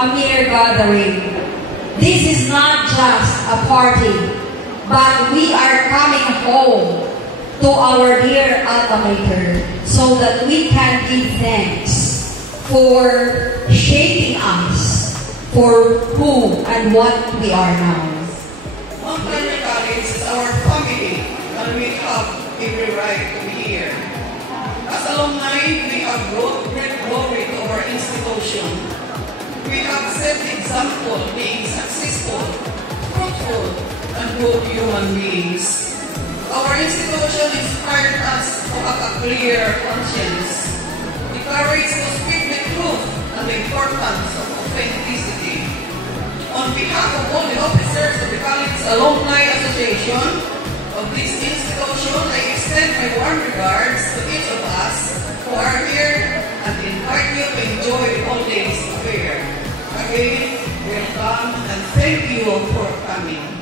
a mere gathering. This is not just a party, but we are coming home to our dear Alma Mater so that we can give thanks for shaping us for who and what we are now. Mount Carmel College is our family, and we have every right to be here. As alumni, we have brought great glory to our institution. We have set the example being successful, fruitful, and good human beings. Our institution inspired us to have a clear conscience, the courage to speak the truth, and the importance of authenticity. On behalf of all the officers of the College Alumni Association of this institution, I extend my warm regards to each of us who are here and invite you to enjoy the holidays affair. Again, welcome and thank you for coming.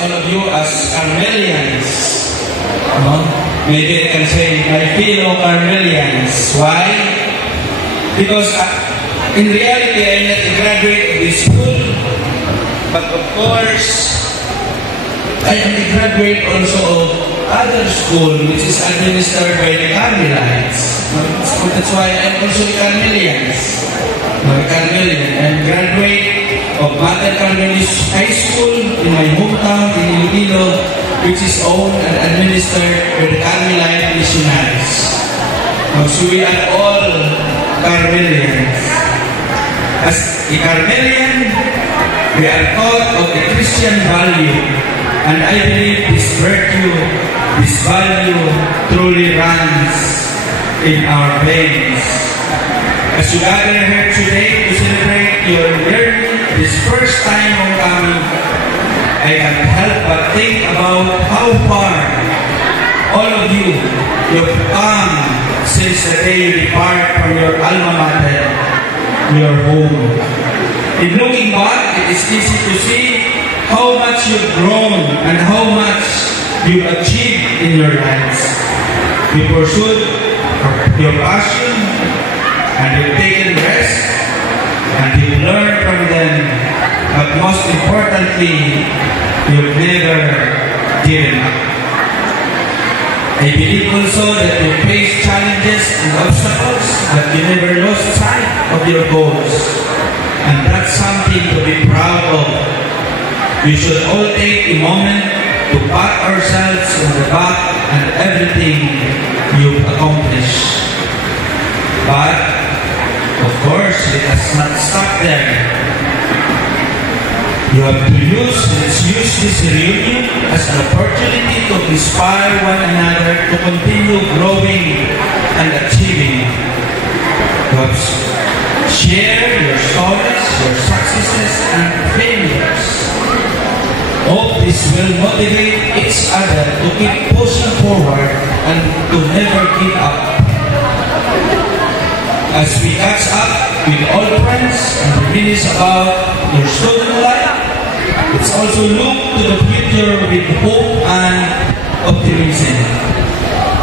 all of you as Carmelians. Maybe I can say my fellow Carmelians. Why? Because in reality, I'm not a graduate of this school, but of course, I am a graduate also of other school which is administered by the Carmelites. That's why I'm also a Carmelian. I'm a graduate of Mother Carmelist High School in my hometown in Iloilo, which is owned and administered by the Carmelite missionaries. So we are all Carmelians. As a Carmelian, we are taught of the Christian value, and I believe this virtue, this value truly runs in our veins. As you gather here today to celebrate your yearly, this first time homecoming, I can't help but think about how far all of you have come since the day you depart from your alma mater, your home. In looking back, it is easy to see how much you've grown and how much you've achieved in your lives. You pursued your passion, and you've taken rest, and you've learned from them, but most importantly, you've never given up. I believe also that you faced challenges and obstacles, but you never lost sight of your goals, and that's something to be proud of. We should all take a moment to pat ourselves on the back and everything you've accomplished. But, of course, let us not stop there. You have to let's use this reunion as an opportunity to inspire one another to continue growing and achieving. Perhaps share your stories, your successes, and failures. Hope this will motivate each other to keep pushing forward and to never give up. As we catch up with old friends and reminisce about your student life, let's also look to the future with hope and optimism.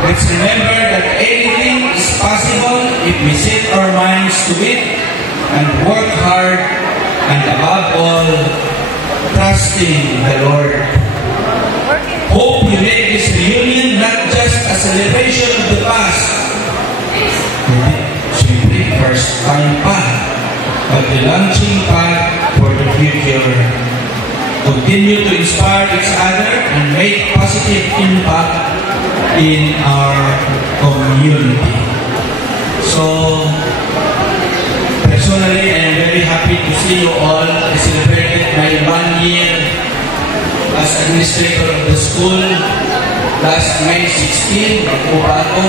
Let's remember that anything is possible if we set our minds to it and work hard, and above all, trusting the Lord. Hope you make this reunion not just a celebration of the past, first time pa, but the launching pad for the future. Continue to inspire each other and make positive impact in our community. So, personally, I am very happy to see you all. I celebrated my 1 year as administrator of the school last May 16. Nagkuha ako,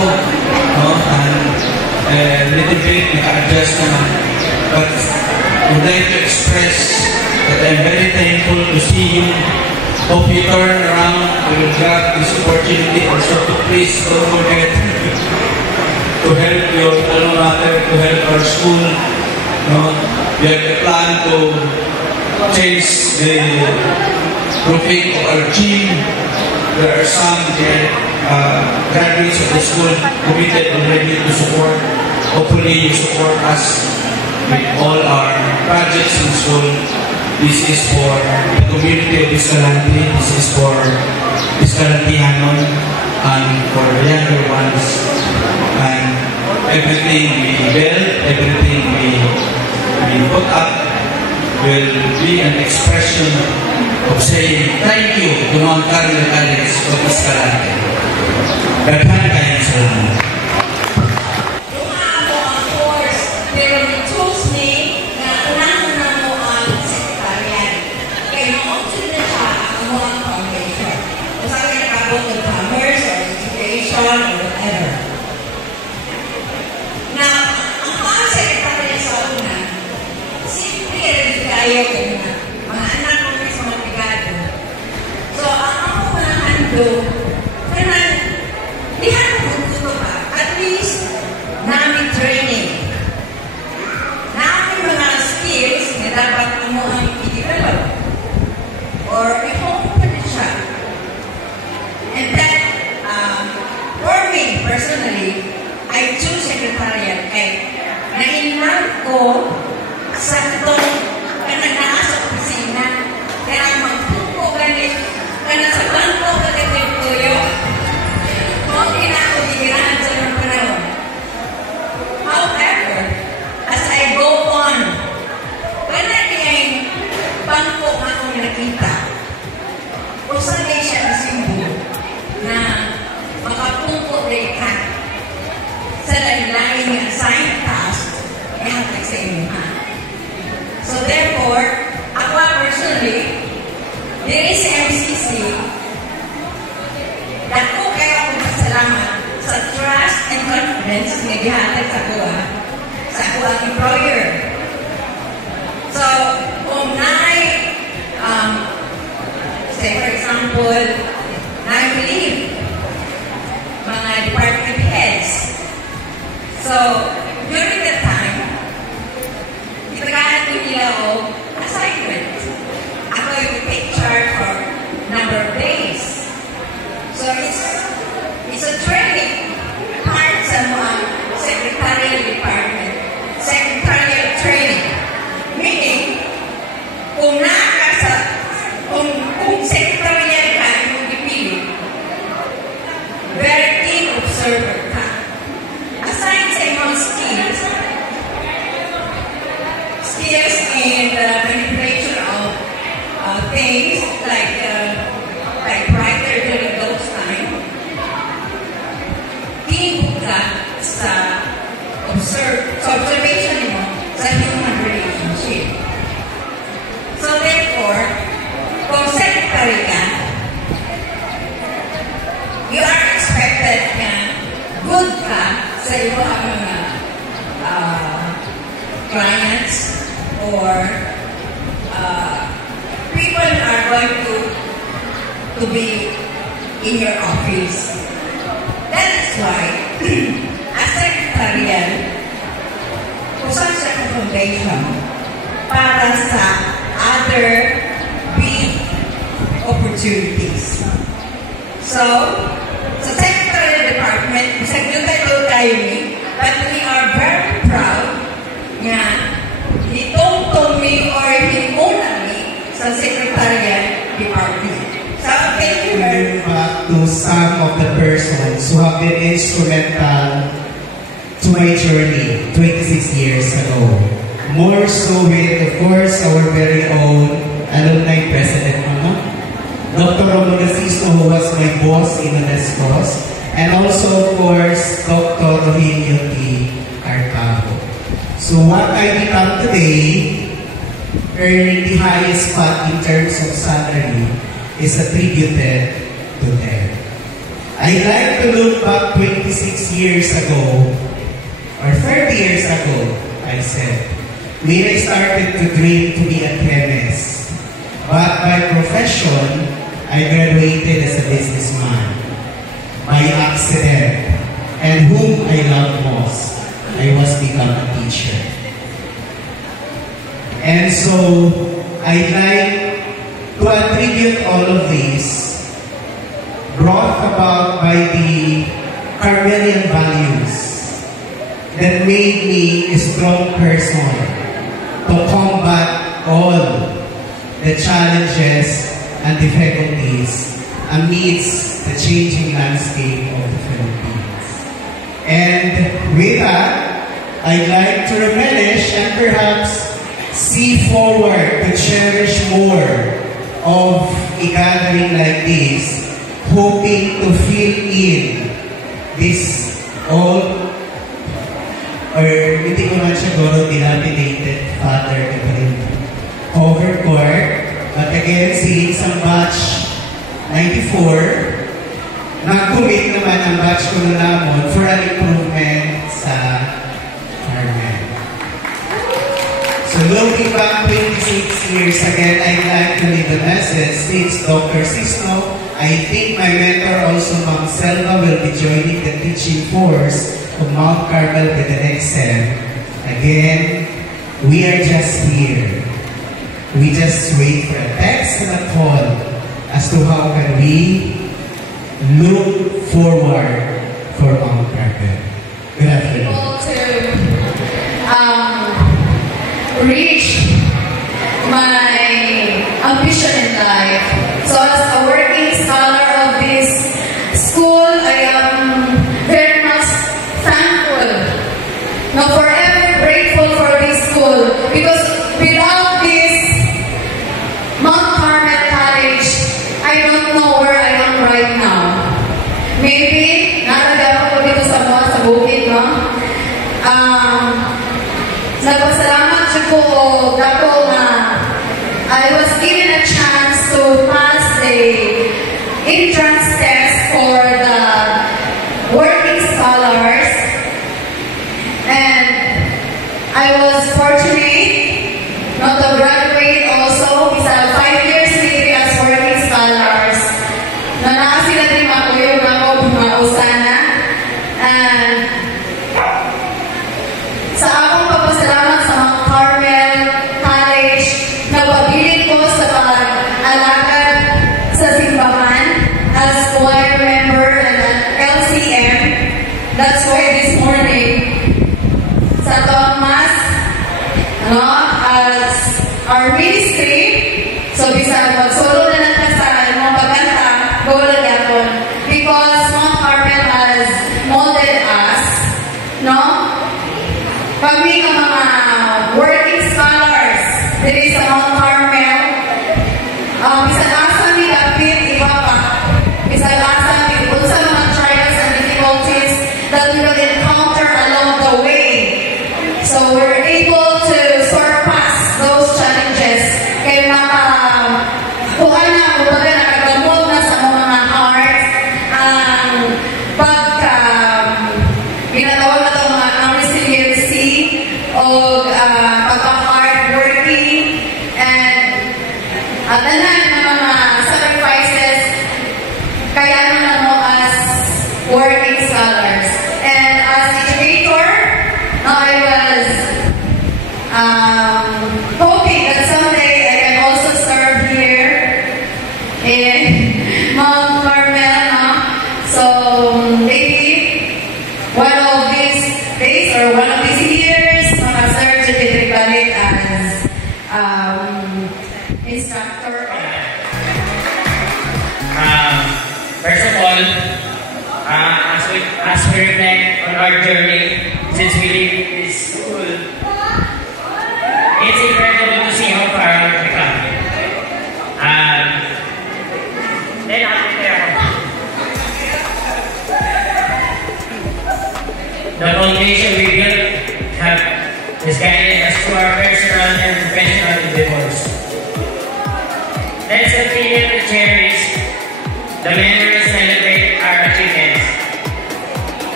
and little bit naka-adjust naman. But I would like to express that I'm very thankful to see you. Hope you turn around. We will grab this opportunity also to please don't forget to help your alma mater, to help our school. We have a plan to change the grouping of our team. There are some graduates of the school committed already to support. Hopefully you support us with all our projects in school. This is for the community of Escalante. This is for Escalantehanon and for the younger ones. And everything we build, everything we put up will be an expression of saying thank you to Mount Carmel College of Escalante. Daghan kayong salamat. Yung ako, of course, pero ni-choose ni na unang-unang mo ang secretariat. Kaya nung-option na siya ang mga foundation. Kung saan ka nakabot ng commerce or education or whatever. Na, ang mga secretariat sa una, simple rin kayo na mga anak ko na sa mga pigado. So, ang ako mga hando, dihan mo dito pa, at least namin training. Namin mga skills na dapat mo ang i-develop. Or i-home pa rin siya. ako, saktong kanagana sa opisina, kaya magpupo ganit, kana sa bangko kagawin tuyo. Okay na ako digirahan sa mga panahon. However, as I go on, wala kayang bangko nga akong nakita. Usa kayo siya na simbolo na makapungko rin ka sa lain-lain ng assigned task ay hatag sa inyo, ha? So therefore, ako personally, there is MCC, dako kayo akong pasalamat sa trust and confidence na gihatag sa kuha, sa kuha employer. So, kung na'y, say for example, na'y believe, mga department heads. So, during that time, ipagahan ko nila o assignment. Ako yung take charge for number of days. So, it's a training part sa mga secretarial department. Secretarial training. Meaning, kung kung secretarial ka, yung dipili, very keen observer ka. Aside sa mga skills in the manipulation of things like writer during those time, keen ka sa observation mo sa human relationship. So therefore, kung secretary ka, you are expected na good ka sa ibang mga clients or people are going to be in your office. That is why, as secretarial, kusang sa foundation para sa other big opportunities. So, sa secretarial department, bisag nyo tayo ni, but we are very proud nga hitong me or himuna me sa secretarial department. So, thank you very much. Back to some of the persons who have been instrumental to my journey 26 years ago. More so with, of course, our very own alumni president, Dr. Romulo Sisto, who was my boss in UNESCOS, and also, of course, Dr. Rogelio T. Arcavo. So what I become today, earning the highest spot in terms of salary, is attributed to them. I like to look back 26 years ago, or 30 years ago, I said, when I started to dream to be a chemist. But by profession, I graduated as a businessman. By accident, and whom I love most, I was become a teacher. And so, I'd like to attribute all of this brought about by the Carmelian values that made me a strong person to combat all the challenges and difficulties amidst the changing landscape of the Philippines. And with that, I'd like to reminisce and perhaps see forward to cherish more of a gathering like this, hoping to fill in this old, or hindi ko man siguro dilapidated father cover court. But again, seeing some batch 94, nag-commit naman ang batch ko na namon for an improvement sa Carmen. So looking back 26 years again, I'd like to leave a message since Dr. Sisto, I think my mentor also, Ma'am Selva, will be joining the teaching force of Mount Carmel with the next sem. Again, we are just here. We just wait for a text and a call as to how can we look forward for Mount Carmel. Good afternoon. To entrance test for the working scholars, and I was fortunate not to graduate also with 5 years degree as working scholars. Sila din makuyog ako bumausana, and sa akong papasalamat sa Mount Carmel College, napabilin ko sa pag-alagad sa simbahan as choir member and an LCM. That's why this morning, sa Thomas, as our ministry, so bisag mag-solo na natin sa mga pagkanta, go lang yapon. Because Mount Carmel has molded us, no? Kami ng mga working scholars dito sa Mount Carmel, bisag asa ni David, iba pa. Bisag asa ni unsa mga trials and difficulties that we will encounter along the way. So we're able to surpass those challenges. Kaya kung nakagamot na sa mga hearts ang ginatawag na itong mga resiliency o pagka-hardworking and tanan ng mga sacrifices kaya naman mo as working scholars. And as educator, I was hoping that someday I can also serve here in Mount Carmel. So maybe one of these days or one of these years, makaserve sa Titribalik as instructor. First of all, as we reflect on our journey since we leave this school, it's incredible to see how far we've come. Then I'll prepare. The foundation we built has guided us to our personal and professional endeavors. Let's continue to cherish the memories, celebrate our achievements,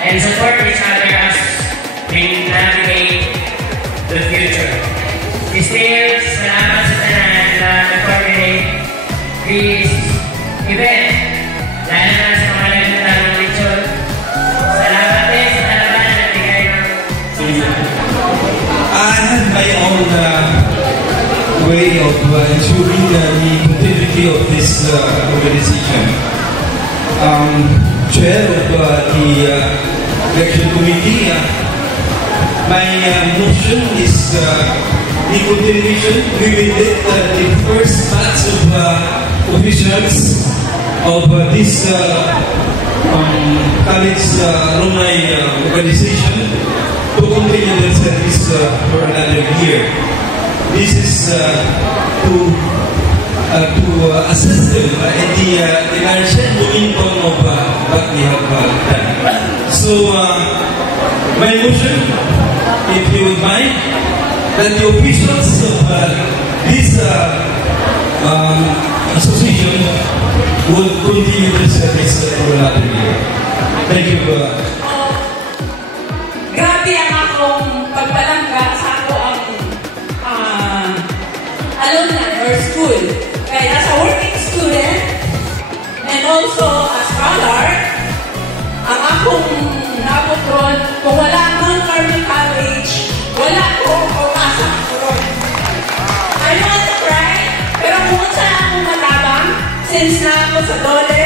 and support each other as we navigate the future. Still, salamat sa tanan na nag-coordinate this event. Lalo na sa mga nagtatang ng lechon. Salamat din sa talaban na bigay ng I had my own way of ensuring the continuity of this organization. Chair of the election committee, my motion is the continuation. We will let the first batch of officials of this college alumni organization to continue their service for another year. This is to assist them in the larger momentum of what we have done. So, my motion, if you would mind, that the officials of this association would continue their service for another year. Thank you. Grabe ang akong pagpalangga sa ako ang alumni or school. Kaya as a working student and also a scholar, ang akong naputron, kung wala ang Mount Carmel College, wala ko o asa ko. I want to cry, pero kung saan akong matabang, since na ako sa dole,